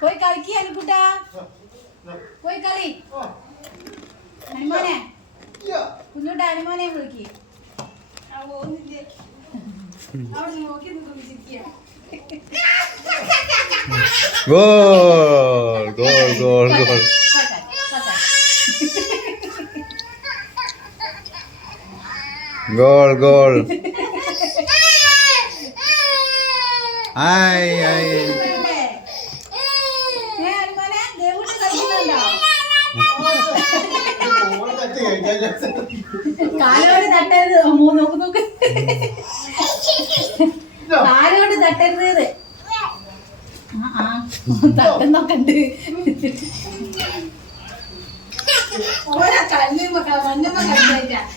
പോയി കളിക്ക് അനുക്കുട്ടാ, പോയി കളി. അനുമോനെ, കുഞ്ഞുട്ട അനുമോനെ വിളിക്ക്. Goal goal goal goal goal goal. ആയ് ആയ്. കാലോട് തട്ടരുത്, നോക്ക് നോക്ക്, കാലോട് തട്ടരുത്. തട്ടുന്നൊക്കെ ഉണ്ട്.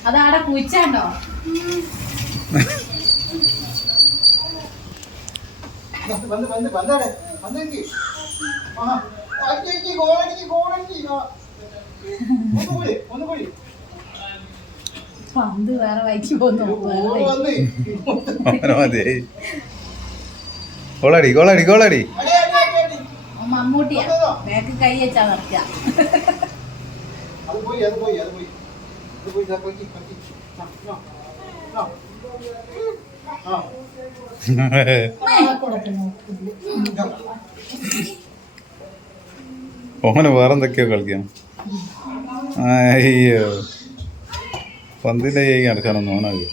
അതാടെ പൂച്ചാണ്ടോ? പന്ത് വേറെ വൈക്ക് പോന്നു. ഗോളടി ഗോളടി ഗോളടി. മമ്മൂട്ടിയാ ബാക്ക് കൈ വെച്ചാ നിർത്തിയ. ഓന് വേറെന്തൊക്കെയോ കളിക്കാം. അയ്യോ, പന്തിൻ്റെ കൈ നടക്കാനൊന്നും ഓനാകും.